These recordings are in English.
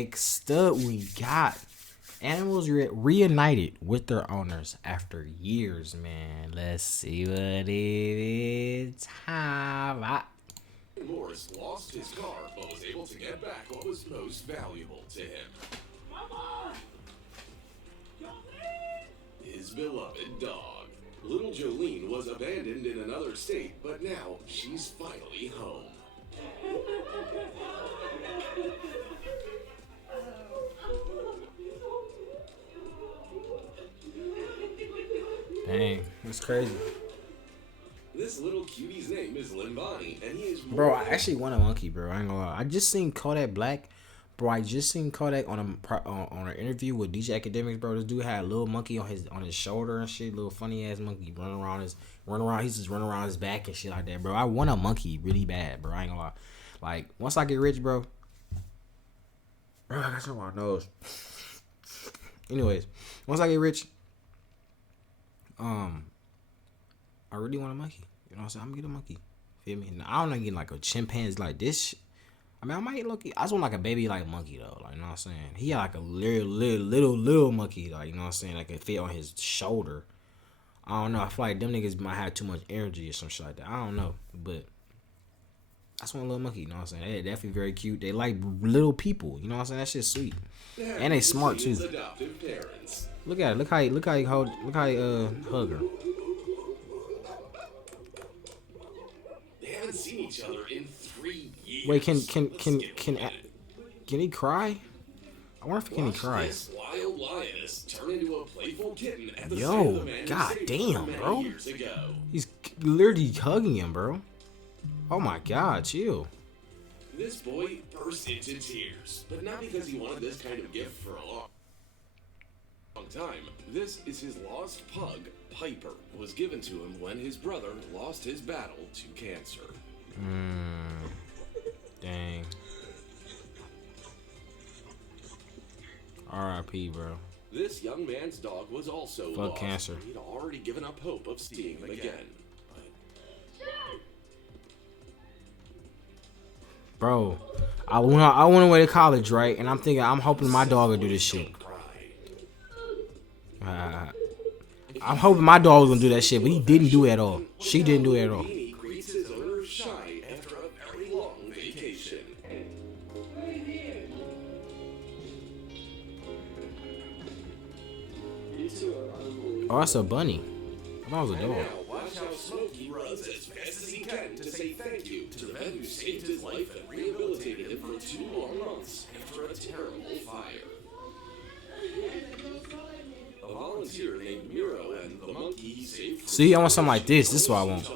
Next up, we got animals reunited with their owners after years, man. Let's see what it is. Morris lost his car, but was able to get back what was most valuable to him. Mama! His beloved dog. Little Jolene was abandoned in another state, but now she's finally home. Dang, that's crazy. This little cutie's name is Limbani, and he is Bro, I actually want a monkey, bro. I ain't gonna lie. I just seen Kodak Black. Bro, I just seen Kodak on an interview with DJ Academics, bro. This dude had a little monkey on his shoulder and shit, little funny ass monkey running around. He's just running around his back and shit like that, bro. I want a monkey really bad, bro. I ain't gonna lie. Like once I get rich, bro. Bro, I got something on my nose. Anyways, once I get rich, I really want a monkey. You know what I'm saying? I'm gonna get a monkey. Feel me? Now, I don't know, getting like a chimpanzee like this. I mean, I might look. I just want like a baby like monkey though. Like, you know what I'm saying? He had like a little monkey. Like, you know what I'm saying? Like, it fit on his shoulder. I don't know. I feel like them niggas might have too much energy or some shit like that. I don't know, but I just want a little monkey. You know what I'm saying? They're definitely very cute. They like little people. You know what I'm saying? That shit's sweet, and they smart too. Look at it. Look how he hug her. They haven't seen each other in 3 years. Wait, can he cry? I wonder if can he cry. This wild lioness turn into a playful kitten at the sight Yo, of the man god who saved damn, her bro. many years ago. He's literally hugging him, bro. Oh my god, chill. This boy burst into tears, but not because he wanted this kind of gift for a long time. This is his lost pug, Piper, was given to him when his brother lost his battle to cancer. Dang. R.I.P. bro. This young man's dog was also Fuck lost. cancer. He'd already given up hope of seeing him again. Bro, I went away to college, right? And I'm hoping my dog will do this shit. I'm hoping my dog was gonna do that shit, but he didn't do it at all. She didn't do it at all. He greets his owner shy after a very long vacation. Oh, that's a bunny. I thought it was a And dog. now, watch how Smokey runs as fast as he can to say thank you to the man who saved his life and rehabilitated him for 2 long months after a terrible fire. A volunteer named Miro and the monkey he saved. See, I want something like this. This is what I want.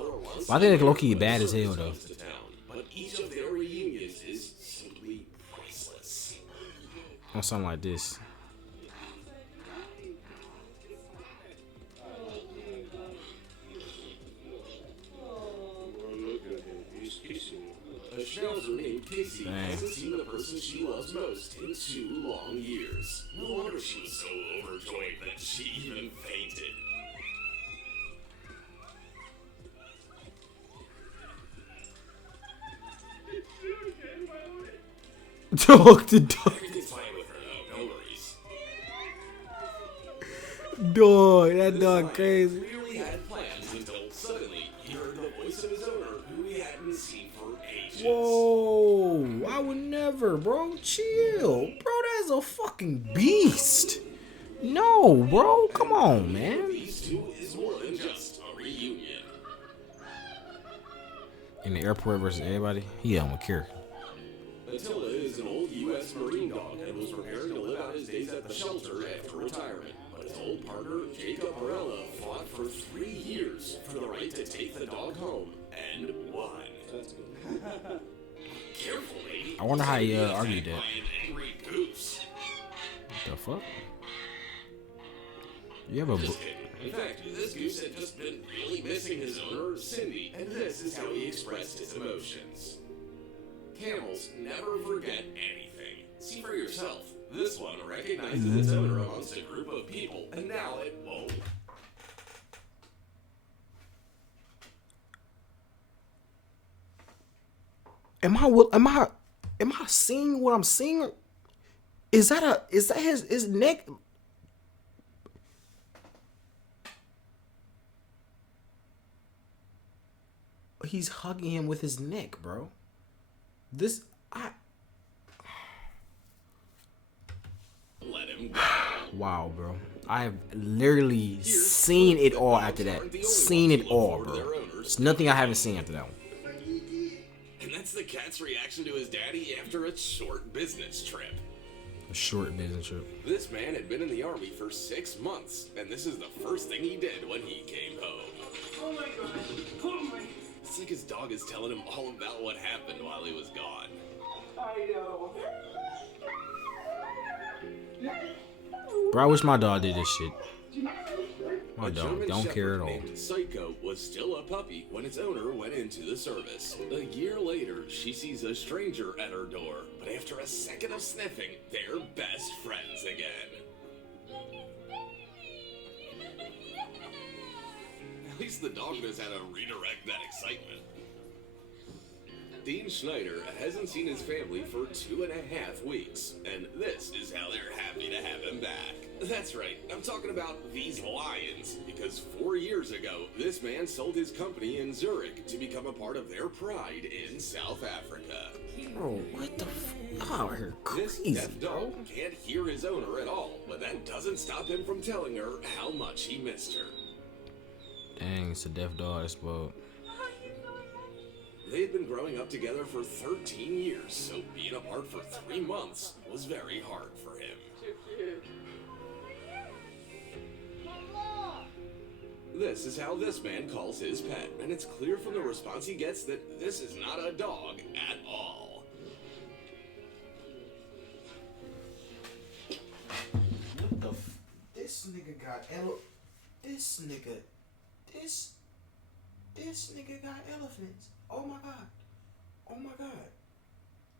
But I think low-key bad as hell though. But each of their reunions is simply priceless. I want something like this. A schnauzer named Casey Dang. hasn't seen the person she loves most in 2 long years. No wonder she was so overjoyed that she even fainted. Dog to dog. Everything's fine with her though, no worries. Dog, that dog crazy. Clearly had plans until suddenly he heard the voice of his owner who he hadn't seen for ages. Whoa, I would never, bro. Chill. Bro, that's a fucking beast. No, bro. Come on, man. These two is more than just a reunion. In the airport versus everybody, he don't care. Attila is an old U.S. Marine dog and was preparing to live out his days at the shelter after retirement. But his old partner, Jacob Morella, fought for 3 years for the right to take the dog home and won. Carefully. I wonder how he argued that. By an angry goose. What the fuck? You have a Just kidding. In fact, this goose had just been really missing his owner, Cindy, and this is how he expressed his emotions. Camels never forget anything. See for yourself. This one recognizes its owner amongst a group of people, and now it won't. Am I seeing what I'm seeing? Is that his neck? He's hugging him with his neck, bro. This I Let him go. Wow, bro. I have literally seen it all after that. Seen it all, bro. There's nothing I haven't seen after that one. And that's the cat's reaction to his daddy after a short business trip. A short business trip. This man had been in the army for 6 months, and this is the first thing he did when he came home. Oh my god. Oh my. It's like his dog is telling him all about what happened while he was gone. I know. Bro, I wish my dog did this shit. My A dog German don't care at Shepherd all. named Psycho was still a puppy when its owner went into the service. A year later, she sees a stranger at her door, but after a second of sniffing, they're best friends again. At least the dog knows how to redirect that excitement. Dean Schneider hasn't seen his family for 2.5 weeks, and this is how they're happy to have him back. That's right, I'm talking about these lions, because 4 years ago, this man sold his company in Zurich to become a part of their pride in South Africa. Bro, what the f? Y'all are This crazy, deaf bro. dog can't hear his owner at all, but that doesn't stop him from telling her how much he missed her. Dang, it's a deaf dog. That's spoiled. They had been growing up together for 13 years, so being apart for 3 months was very hard for him. This is how this man calls his pet, and it's clear from the response he gets that this is not a dog at all. What the f? This nigga got This nigga got elephants. Oh my god. Oh my god.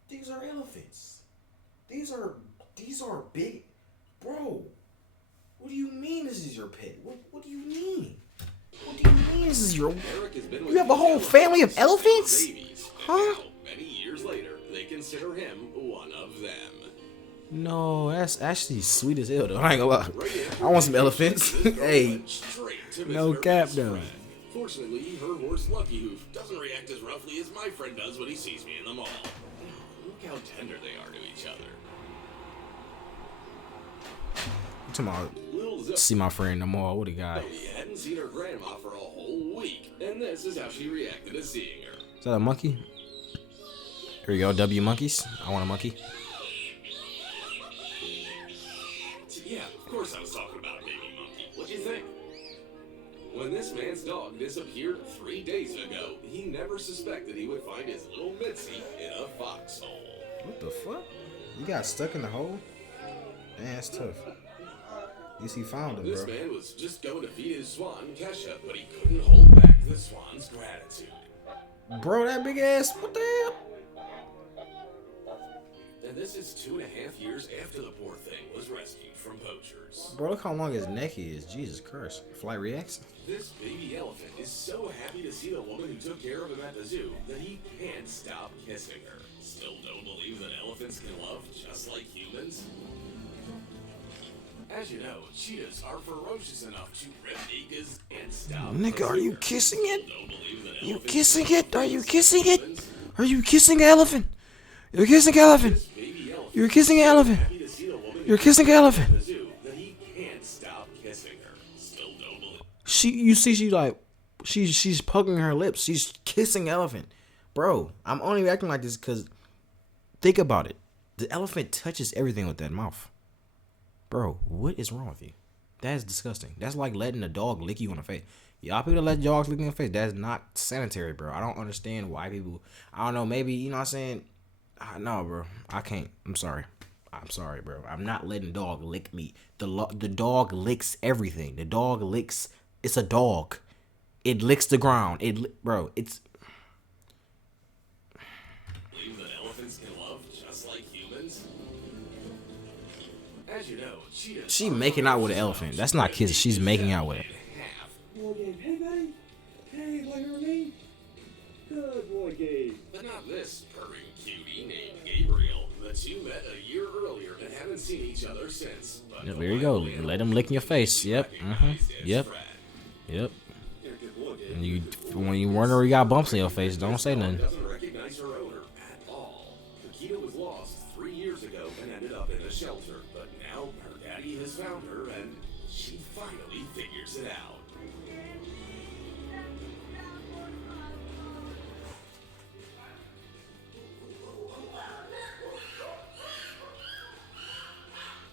These are elephants. These are big. Bro. What do you mean this is your pet? What do you mean? What do you mean this is your... Eric has been with You have a his whole family of elephants? babies, and Huh? now, many years later, they consider him one of them. No, that's actually sweet as hell though. I ain't gonna lie. Right after I want some they elephants. this girl Hey. went straight to No visit her cap, best though. friend. Fortunately, her horse Lucky Hoof doesn't react as roughly as my friend does when he sees me in the mall. Look how tender they are to each other. Tomorrow, Little Zoe see my friend in the mall. What a guy. hadn't seen her grandma for a whole week, and this is how she reacted to seeing her. Is that a monkey? Here we go, W monkeys. I want a monkey. Yeah, of course I was talking about a baby monkey. What'd you think? When this man's dog disappeared 3 days ago, he never suspected he would find his little Mitzi in a foxhole. What the fuck? You got stuck in the hole? Man, that's tough. At least he found him, This bro. man was just going to feed his swan, Kesha, but he couldn't hold back the swan's gratitude. Bro, that big ass. What the hell? And this is 2.5 years after the poor thing was rescued from poachers. Bro, look how long his neck is. Jesus Christ. Flight reacts. This baby elephant is so happy to see the woman who took care of him at the zoo that he can't stop kissing her. Still don't believe that elephants can love just like humans? As you know, cheetahs are ferocious enough to rip Ika's and stop. Nigga, are you her. kissing it? Don't believe that You elephants kissing can it? Are you love kissing it? humans? Are you kissing an elephant? You're kissing an elephant. This baby elephant You're kissing an is so elephant. happy to see the woman who You're kissing an took care elephant. of the zoo that he can't stop kissing her. Still don't believe. You see, she's pugging her lips. She's kissing elephant. Bro, I'm only reacting like this because think about it. The elephant touches everything with that mouth. Bro, what is wrong with you? That is disgusting. That's like letting a dog lick you on the face. Y'all people let dogs lick you in the face. That's not sanitary, bro. I don't understand why people. I don't know. Maybe, you know what I'm saying? No, bro. I can't. I'm sorry. I'm sorry, bro. I'm not letting dog lick me. The dog licks everything. The dog licks. It's a dog. It licks the ground. Bro, it's. Believe that elephants can love just like humans? As you know, cheetahs She are making out with an ferocious elephant. enough That's to not rip kissing. She's Ika's making head out with it. in half. Boy, Gabe. Hey, buddy. Hey, like me? Good boy, Gabe. But not this purring cutie named Gabriel. The two met a year earlier and had haven't seen each other since. But Yep, there you go. Let him lick in your face. Yep. Yep. Yep. And you, when you wonder where you got bumps in your face, don't say nothing. Doesn't recognize her owner at all. Akita was lost 3 years ago and ended up in a shelter. But now her daddy has found her and she finally figures it out.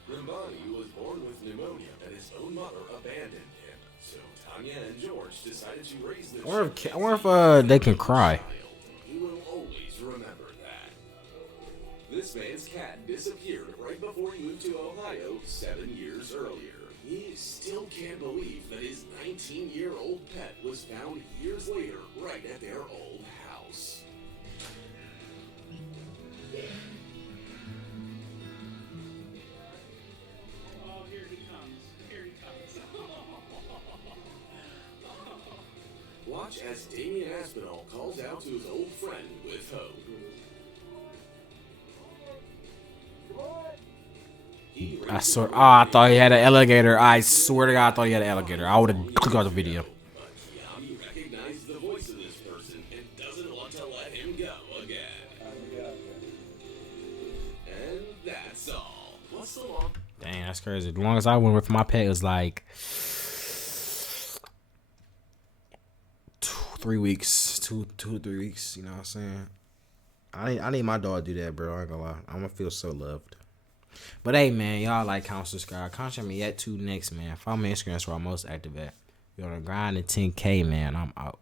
Rimani was born with pneumonia and his own mother abandoned him. So Tanya and George decided to raise the I wonder if they can cry. He will always remember that. This man's cat disappeared right before he moved to Ohio 7 years earlier. He still can't believe that his 19-year-old pet was found years later right at their old house. Oh, here he comes. Here he comes. Watch as Damien Aspinall calls out to his old friend with hope. I swear. Oh, I thought he had an alligator. I swear to God, I thought he had an alligator. I would have clicked on the video. But Yami recognized the voice of this person and doesn't want to let him go again. And that's all. What's the long? Dang, that's crazy. The longest I went with my pet was like 3 weeks, two to 3 weeks. You know what I'm saying? I need my dog to do that, bro. I ain't gonna lie. I'm gonna feel so loved. But hey, man, y'all like, comment, subscribe. Contact me at 2 next, man. Follow me on Instagram. That's where I'm most active at. You're on the grind to 10K, man. I'm out.